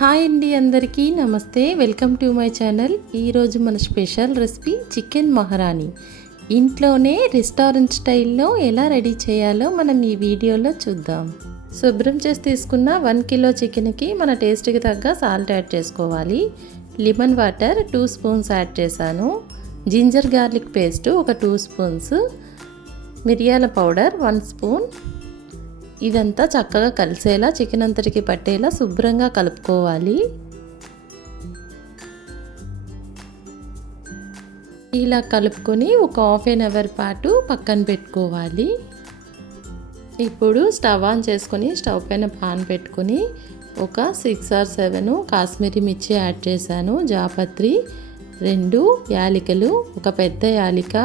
Hi అండి, అందరికీ నమస్తే. Welcome to my channel. ఈరోజు మన స్పెషల్ రెసిపీ చికెన్ మహారాణి. ఇంట్లోనే రెస్టారెంట్ స్టైల్లో ఎలా రెడీ చేయాలో మనం ఈ వీడియోలో చూద్దాం. శుభ్రం చేసి తీసుకున్న 1 కిలో చికెన్కి మన టేస్ట్కి తగ్గ సాల్ట్ యాడ్ చేసుకోవాలి. లెమన్ వాటర్ 2 స్పూన్స్ యాడ్ చేశాను. జింజర్ గార్లిక్ పేస్ట్ ఒక 2 స్పూన్స్, మిరియాల పౌడర్ 1 స్పూన్. ఇదంతా చక్కగా కలిసేలా చికెన్ అంతటికి పట్టేలా శుభ్రంగా కలుపుకోవాలి. ఇలా కలుపుకొని ఒక హాఫ్ ఎన్ అవర్ పాటు పక్కన పెట్టుకోవాలి. ఇప్పుడు స్టవ్ ఆన్ చేసుకొని స్టవ్ పైన పాన్ పెట్టుకొని ఒక 6 or 7 కాశ్మీరీ మిర్చి యాడ్ చేశాను. జాపత్రి 2 యాలకులు, ఒక పెద్ద యాలిక,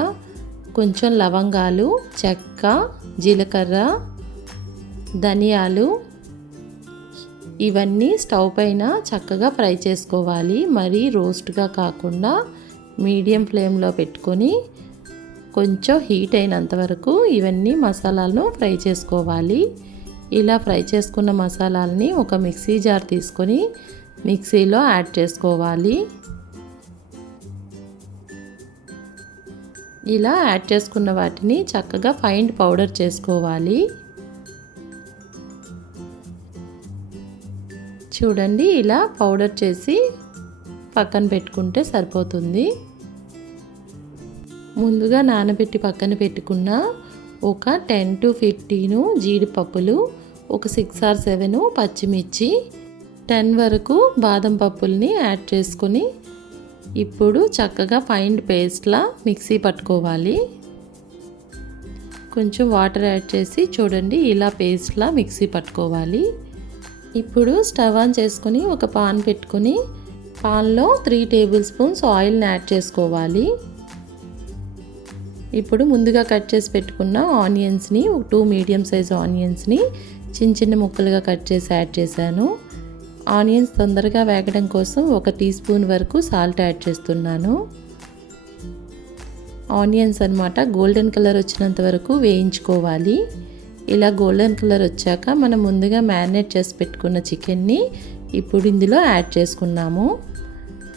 కొంచెం లవంగాలు, చెక్క, జీలకర్ర, ధనియాలు, ఇవన్నీ స్టవ్ పైన చక్కగా ఫ్రై చేసుకోవాలి. మరీ రోస్ట్గా కాకుండా మీడియం ఫ్లేమ్లో పెట్టుకొని కొంచెం హీట్ అయినంత వరకు ఇవన్నీ మసాలాలను ఫ్రై చేసుకోవాలి. ఇలా ఫ్రై చేసుకున్న మసాలాలని ఒక మిక్సీ జార్ తీసుకొని మిక్సీలో యాడ్ చేసుకోవాలి. ఇలా యాడ్ చేసుకున్న వాటిని చక్కగా ఫైన్ పౌడర్ చేసుకోవాలి. చూడండి, ఇలా పౌడర్ చేసి పక్కన పెట్టుకుంటే సరిపోతుంది. ముందుగా నానబెట్టి పక్కన పెట్టుకున్న ఒక 10 to 15 జీడిపప్పులు, ఒక 6 or 7 పచ్చిమిర్చి, 10 వరకు బాదం పప్పుల్ని యాడ్ చేసుకొని ఇప్పుడు చక్కగా ఫైన్ పేస్ట్లా మిక్సీ పట్టుకోవాలి. కొంచెం వాటర్ యాడ్ చేసి చూడండి, ఇలా పేస్ట్లా మిక్సీ పట్టుకోవాలి. ఇప్పుడు స్టవ్ ఆన్ చేసుకొని ఒక పాన్ పెట్టుకొని పాన్లో 3 టేబుల్ స్పూన్స్ ఆయిల్ని యాడ్ చేసుకోవాలి. ఇప్పుడు ముందుగా కట్ చేసి పెట్టుకున్న ఆనియన్స్ని, 2 మీడియం సైజ్ ఆనియన్స్ని చిన్న చిన్న ముక్కలుగా కట్ చేసి యాడ్ చేశాను. ఆనియన్స్ తొందరగా వేగడం కోసం 1 టీ స్పూన్ వరకు సాల్ట్ యాడ్ చేస్తున్నాను. ఆనియన్స్ అన్నమాట గోల్డెన్ కలర్ వచ్చినంత వరకు వేయించుకోవాలి. ఇలా గోల్డెన్ కలర్ వచ్చాక మనం ముందుగా మ్యారినేట్ చేసి పెట్టుకున్న చికెన్ని ఇప్పుడు ఇందులో యాడ్ చేసుకున్నాము.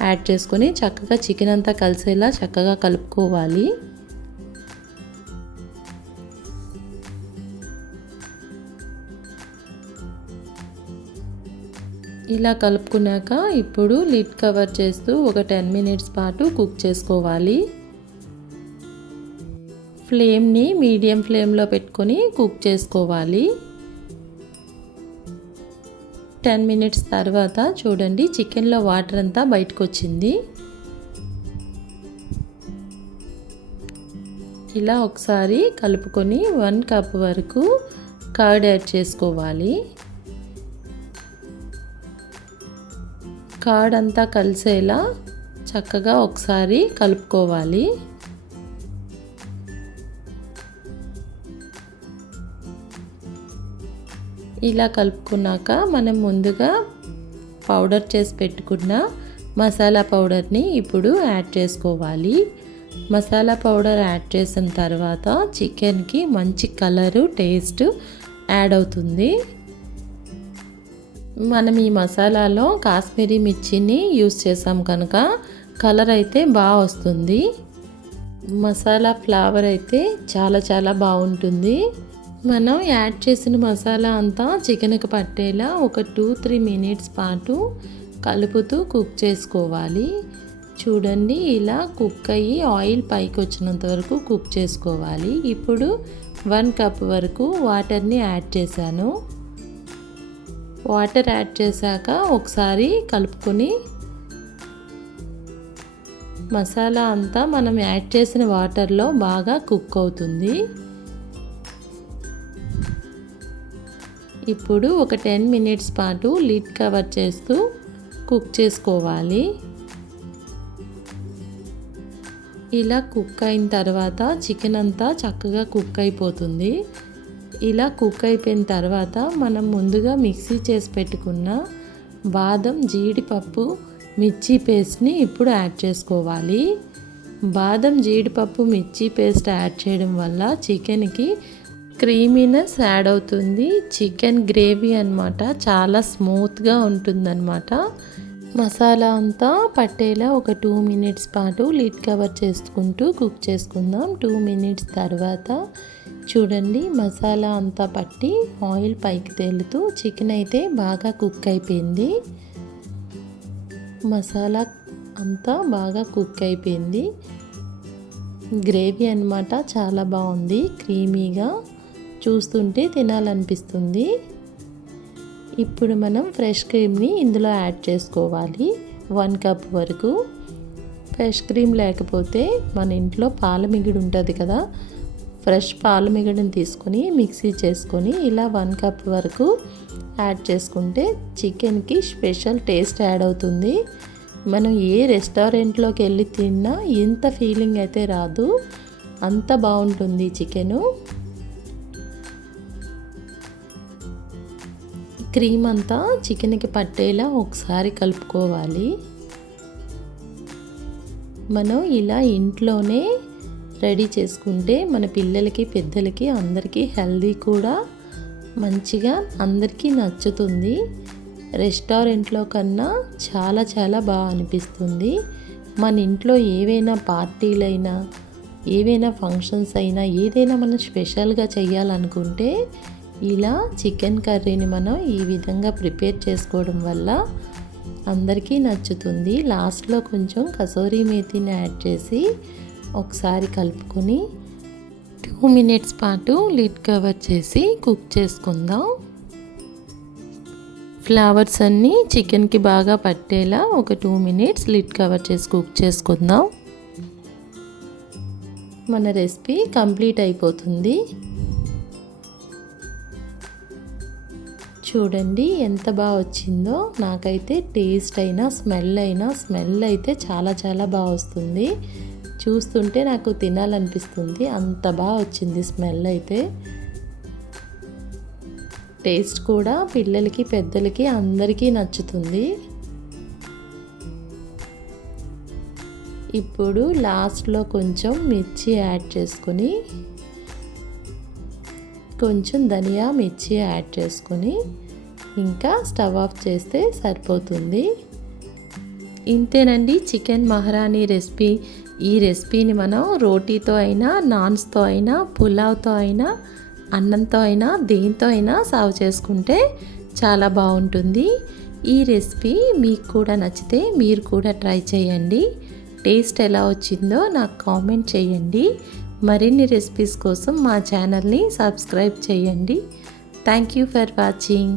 యాడ్ చేసుకొని చక్కగా చికెన్ అంతా కలిసేలా చక్కగా కలుపుకోవాలి. ఇలా కలుపుకున్నాక ఇప్పుడు లిడ్ కవర్ చేస్తూ ఒక 10 minutes పాటు కుక్ చేసుకోవాలి. ఫ్లేమ్ని మీడియం ఫ్లేమ్లో పెట్టుకొని కుక్ చేసుకోవాలి. 10 minutes తర్వాత చూడండి, చికెన్లో వాటర్ అంతా బయటకు వచ్చింది. ఇలా ఒకసారి కలుపుకొని 1 కప్ వరకు కర్డ్ యాడ్ చేసుకోవాలి. కర్డ్ అంతా కలిసేలా చక్కగా ఒకసారి కలుపుకోవాలి. ఇలా కలుపుకున్నాక మనం ముందుగా పౌడర్ చేసి పెట్టుకున్న మసాలా పౌడర్ని ఇప్పుడు యాడ్ చేసుకోవాలి. మసాలా పౌడర్ యాడ్ చేసిన తర్వాత చికెన్కి మంచి కలరు, టేస్ట్ యాడ్ అవుతుంది. మనం ఈ మసాలాలో కాశ్మీరీ మిర్చిని యూస్ చేసాం కనుక కలర్ అయితే బాగా వస్తుంది. మసాలా ఫ్లేవర్ అయితే చాలా బాగుంటుంది. మనం యాడ్ చేసిన మసాలా అంతా చికెన్కి పట్టేలా ఒక 2-3 minutes పాటు కలుపుతూ కుక్ చేసుకోవాలి. చూడండి, ఇలా కుక్ అయ్యి ఆయిల్ పైకి వచ్చినంత వరకు కుక్ చేసుకోవాలి. ఇప్పుడు 1 కప్ వరకు వాటర్ని యాడ్ చేశాను. వాటర్ యాడ్ చేశాక ఒకసారి కలుపుకొని మసాలా అంతా మనం యాడ్ చేసిన వాటర్లో బాగా కుక్ అవుతుంది. ఇప్పుడు ఒక 10 minutes పాటు లిడ్ కవర్ చేస్తూ కుక్ చేసుకోవాలి. ఇలా కుక్ అయిన తర్వాత చికెన్ అంతా చక్కగా కుక్ అయిపోతుంది. ఇలా కుక్ అయిపోయిన తర్వాత మనం ముందుగా మిక్సీ చేసి పెట్టుకున్న బాదం, జీడిపప్పు, మిర్చి పేస్ట్ని ఇప్పుడు యాడ్ చేసుకోవాలి. బాదం, జీడిపప్పు, మిర్చి పేస్ట్ యాడ్ చేయడం వల్ల చికెన్కి క్రీమీనెస్ యాడ్ అవుతుంది. చికెన్ గ్రేవీ అన్నమాట, చాలా స్మూత్గా ఉంటుందన్నమాట. మసాలా అంతా పట్టేలా ఒక 2 మినిట్స్ పాటు లిడ్ కవర్ చేసుకుంటూ కుక్ చేసుకుందాం. 2 మినిట్స్ తర్వాత చూడండి, మసాలా అంతా పట్టి ఆయిల్ పైకి తేలుతూ చికెన్ అయితే బాగా కుక్ అయిపోయింది. మసాలా అంతా బాగా కుక్ అయిపోయింది. గ్రేవీ అన్నమాట చాలా బాగుంది, క్రీమీగా, చూస్తుంటే తినాలనిపిస్తుంది. ఇప్పుడు మనం ఫ్రెష్ క్రీమ్ని ఇందులో యాడ్ చేసుకోవాలి. 1 కప్ వరకు. ఫ్రెష్ క్రీమ్ లేకపోతే మన ఇంట్లో పాల మిగిడి ఉంటుంది కదా, ఫ్రెష్ పాల మిగిడిని తీసుకొని మిక్సీ చేసుకొని ఇలా 1 కప్ వరకు యాడ్ చేసుకుంటే చికెన్కి స్పెషల్ టేస్ట్ యాడ్ అవుతుంది. మనం ఏ రెస్టారెంట్లోకి వెళ్ళి తిన్నా ఇంత ఫీలింగ్ అయితే రాదు, అంత బాగుంటుంది చికెను. క్రీమ్ అంతా చికెన్కి పట్టేలా ఒకసారి కలుపుకోవాలి. మనం ఇలా ఇంట్లోనే రెడీ చేసుకుంటే మన పిల్లలకి, పెద్దలకి, అందరికీ హెల్దీ కూడా, మంచిగా అందరికీ నచ్చుతుంది. రెస్టారెంట్లో కన్నా చాలా చాలా బాగా అనిపిస్తుంది. మన ఇంట్లో ఏవైనా పార్టీలైనా, ఏవైనా ఫంక్షన్స్ అయినా, ఏదైనా మనం స్పెషల్గా చేయాలనుకుంటే ఇలా చికెన్ కర్రీని మనం ఈ విధంగా ప్రిపేర్ చేసుకోవడం వల్ల అందరికీ నచ్చుతుంది. లాస్ట్లో కొంచెం కసూరి మేతిని యాడ్ చేసి ఒకసారి కలుపుకొని 2 మినిట్స్ పాటు లిడ్ కవర్ చేసి కుక్ చేసుకుందాం. ఫ్లేవర్స్ అన్నీ చికెన్కి బాగా పట్టేలా ఒక 2 మినిట్స్ లిడ్ కవర్ చేసి కుక్ చేసుకుందాం. మన రెసిపీ కంప్లీట్ అయిపోతుంది. చూడండి ఎంత బాగా వచ్చిందో. నాకైతే టేస్ట్ అయినా స్మెల్ అయితే చాలా చాలా బాగా వస్తుంది. చూస్తుంటే నాకు తినాలనిపిస్తుంది, అంత బాగా వచ్చింది స్మెల్ అయితే. టేస్ట్ కూడా పిల్లలకి, పెద్దలకి, అందరికీ నచ్చుతుంది. ఇప్పుడు లాస్ట్లో కొంచెం మిర్చి యాడ్ చేసుకొని, కొంచెం ధనియా మిర్చి యాడ్ చేసుకొని ఇంకా స్టవ్ ఆఫ్ చేస్తే సరిపోతుంది. ఇంతేనండి చికెన్ మహారాణి రెసిపీ. ఈ రెసిపీని మనం రోటీతో అయినా, నాన్స్తో అయినా, పులావ్తో అయినా, అన్నంతో అయినా, దేంతో అయినా సర్వ్ చేసుకుంటే చాలా బాగుంటుంది. ఈ రెసిపీ మీకు కూడా నచ్చితే మీరు కూడా ట్రై చేయండి. టేస్ట్ ఎలా వచ్చిందో నాకు కామెంట్ చేయండి. మరిన్ని రెసిపీస్ కోసం మా ఛానల్ని సబ్స్క్రైబ్ చేయండి. Thank you for watching.